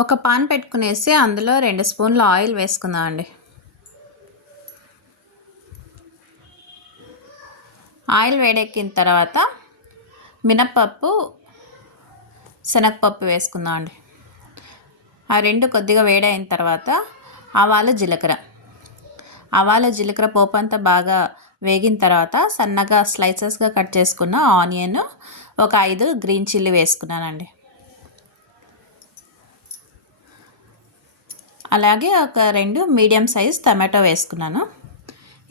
ఒక పాన్ పెట్టుకునేసి అందులో 2 స్పూన్ల ఆయిల్ వేసుకుందాం అండి. ఆయిల్ వేడెక్కిన తర్వాత మినప్పప్పు, శనగపప్పు వేసుకుందాం అండి. ఆ రెండు కొద్దిగా వేడైన తర్వాత ఆవాలు, జీలకర్ర పోపు అంతా బాగా వేగిన తర్వాత సన్నగా స్లైసెస్గా కట్ చేసుకున్న ఆనియన్, ఒక 5 గ్రీన్ చిల్లీ వేసుకున్నానండి. అలాగే ఒక 2 మీడియం సైజ్ టమాటో వేసుకున్నాను.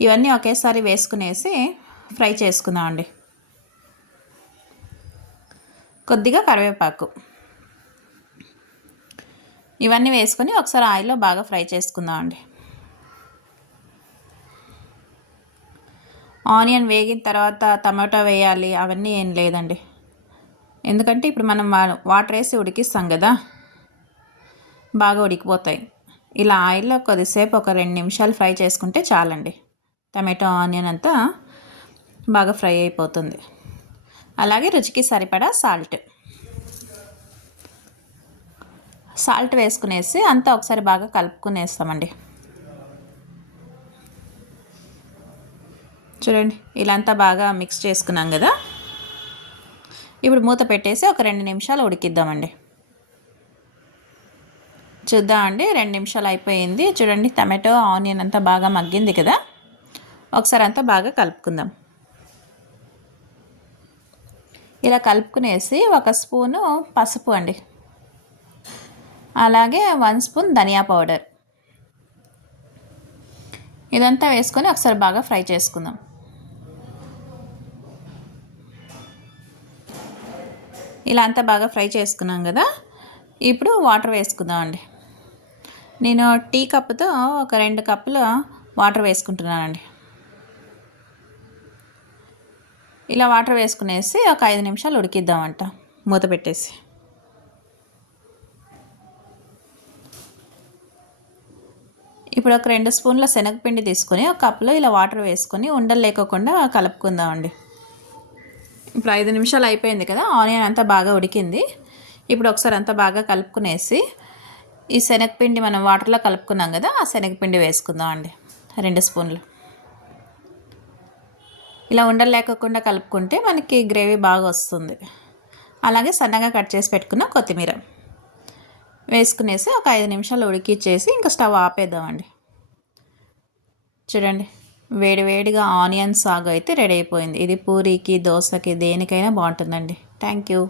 ఇవన్నీ ఒకేసారి వేసుకునేసి ఫ్రై చేసుకుందామండి. కొద్దిగా కరివేపాకు, ఇవన్నీ వేసుకొని ఒకసారి ఆయిల్లో బాగా ఫ్రై చేసుకుందామండి. ఆనియన్ వేగిన తర్వాత టమాటో వేయాలి అవన్నీ ఏం లేదండి, ఎందుకంటే ఇప్పుడు మనం వాటర్ వేసి ఉడికిస్తాం కదా, బాగా ఉడికిపోతాయి. ఇలా ఆయిల్లో కొద్దిసేపు ఒక 2 నిమిషాలు ఫ్రై చేసుకుంటే చాలండి. టమాటో ఆనియన్ అంతా బాగా ఫ్రై అయిపోతుంది. అలాగే రుచికి సరిపడా సాల్ట్ వేసుకునేసి అంతా ఒకసారి బాగా కలుపుకునేస్తామండి. చూడండి, ఇలా అంతా బాగా మిక్స్ చేసుకున్నాం కదా. ఇప్పుడు మూత పెట్టేసి ఒక 2 నిమిషాలు ఉడికిద్దామండి. చూద్దామండి, 2 నిమిషాలు అయిపోయింది. చూడండి, టమాటో ఆనియన్ అంతా బాగా మగ్గింది కదా. ఒకసారి అంతా బాగా కలుపుకుందాం. ఇలా కలుపుకునేసి 1 స్పూను పసుపు అండి, అలాగే 1 స్పూన్ ధనియా పౌడర్, ఇదంతా వేసుకొని ఒకసారి బాగా ఫ్రై చేసుకుందాం. ఇలా అంతా బాగా ఫ్రై చేసుకున్నాం కదా. ఇప్పుడు వాటర్ వేసుకుందామండి. నేను టీ కప్పుతో ఒక 2 కప్పుల వాటర్ వేసుకుంటున్నానండి. ఇలా వాటర్ వేసుకునేసి ఒక 5 నిమిషాలు ఉడికిద్దామంట మూత పెట్టేసి. ఇప్పుడు ఒక 2 స్పూన్ల శనగపిండి తీసుకొని ఒక కప్పులో ఇలా వాటర్ వేసుకొని ఉండలు లేకోకుండా కలుపుకుందామండి. ఇప్పుడు 5 నిమిషాలు అయిపోయింది కదా. ఆనియన్ అంతా బాగా ఉడికింది. ఇప్పుడు ఒకసారి అంతా బాగా కలుపుకునేసి ఈ శనగపిండి మనం వాటర్లో కలుపుకున్నాం కదా, ఆ శనగపిండి వేసుకుందాం అండి 2 స్పూన్లు. ఇలా ఉండలు లేకుండా కలుపుకుంటే మనకి గ్రేవీ బాగా వస్తుంది. అలాగే సన్నగా కట్ చేసి పెట్టుకున్న కొత్తిమీర వేసుకునేసి ఒక 5 నిమిషాలు ఉడికిచ్చేసి ఇంకా స్టవ్ ఆపేద్దామండి. చూడండి, వేడివేడిగా ఆనియన్ సాగు అయితే రెడీ అయిపోయింది. ఇది పూరీకి, దోశకి, దేనికైనా బాగుంటుందండి. Thank you.